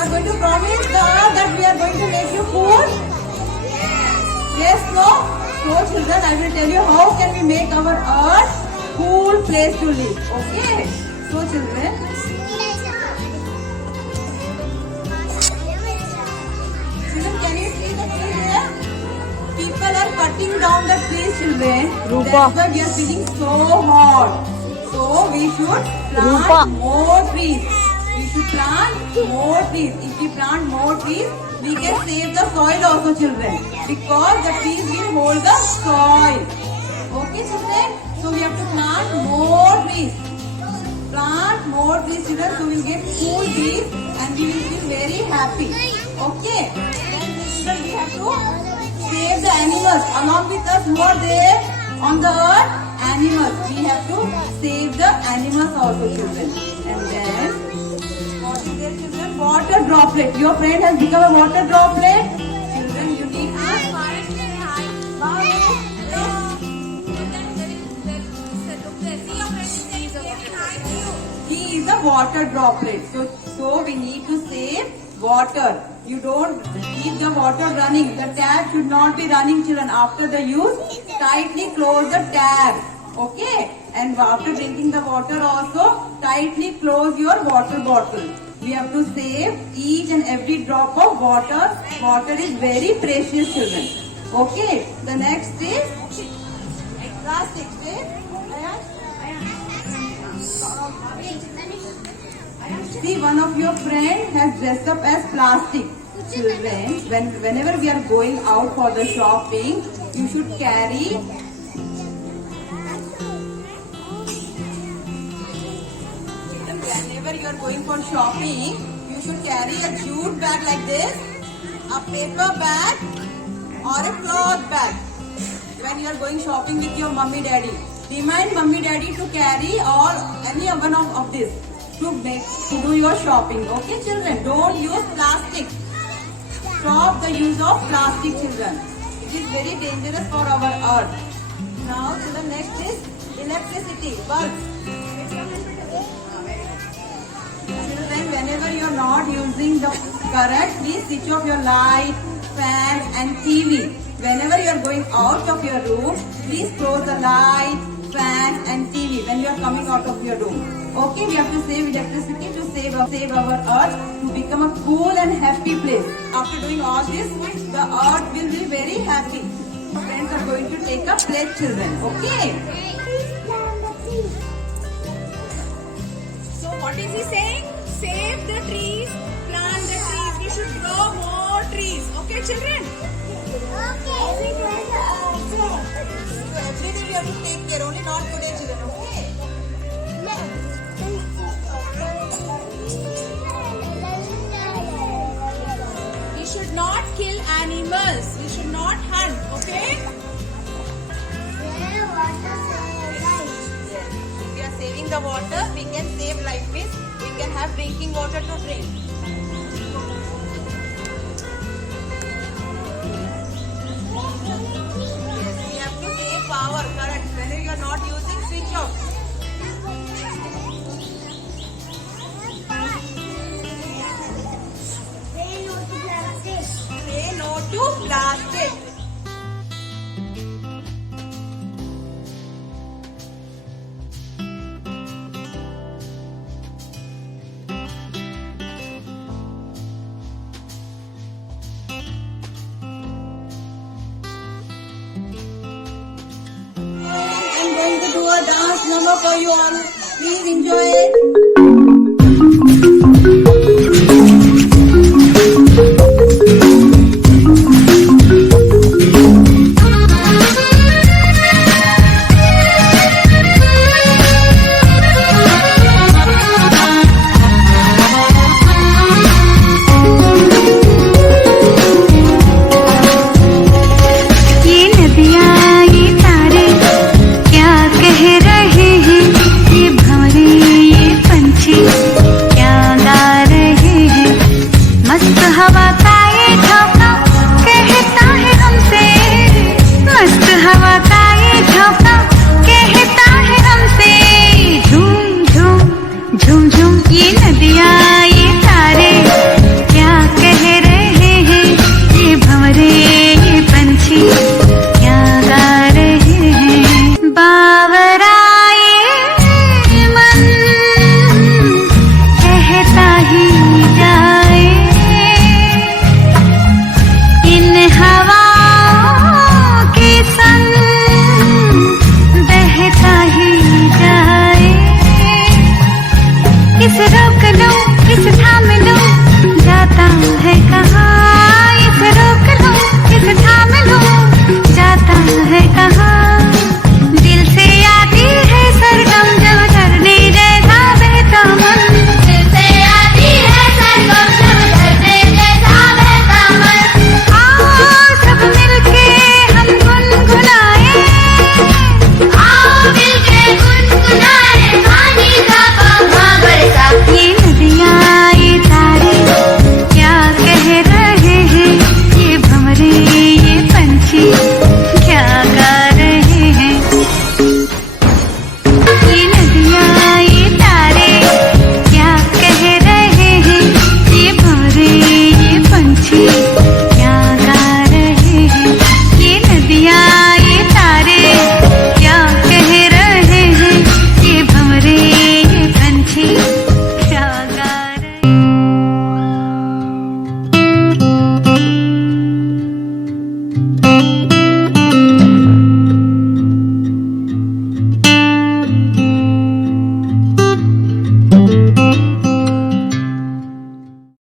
are going to promise that we are going to make you cool? Yes, no? So children, I will tell you how can we make our earth cool place to live. Okay? So children, can you see the tree here? People are cutting down the trees, children. That's why we are feeling so hot. So we should plant more trees. We should plant more trees. If we plant more trees, we can save the soil also, children. Because the trees will hold the soil. Okay, children? So we have to plant more trees. Plant more trees, children. So we will get cool breeze and we will feel very happy. Okay? Then children, we have to save the animals. Along with us, who are there on the earth? Animals. We have to save the animals also, children. And then, what is there, children? Water droplet. Your friend has become a water droplet. Children, you need to. He is a water droplet. So we need to save water. You don't keep the water running. The tap should not be running, children. After the use, tightly close the tap. Okay? And after drinking the water also, tightly close your water bottle. We have to save each and every drop of water. Water is very precious, children. Okay? The next is plastic. See, one of your friends has dressed up as plastic. Children, whenever we are going out for the shopping, you should carry whenever you are going for shopping, you should carry a jute bag like this, a paper bag or a cloth bag. When you are going shopping with your mummy daddy, remind mummy daddy to carry or any one of this to do your shopping. Okay, children, don't use plastic. Stop the use of plastic, children. It is very dangerous for our earth. Now, children, next is electricity, bulb. Children, whenever you are not using the current, please switch off your light, fan and TV. Whenever you are going out of your room, please close the light, fan and TV when you are coming out of your room. Okay, we have to save electricity to save our earth to become a cool and happy place. After doing all this, the earth will be very happy. Friends are going to take a pledge, children. Okay? So what is he saying? Save the trees, plant the trees. We should grow more trees. Okay, children? Every day we have to take care, only not today, children. Okay? We should not kill animals. We should not hunt. Okay? If we are saving the water, we can save life. Means we can have drinking water to drink. We have to save power, correct. Whenever you are not using, switch off. Say no to plastic. I'm going to do a dance number for you all. Please enjoy it. ये नदियाँ ये तारे क्या कह रहे हैं, ये किस रोक लूं किस थाम लूं जाता है कहाँ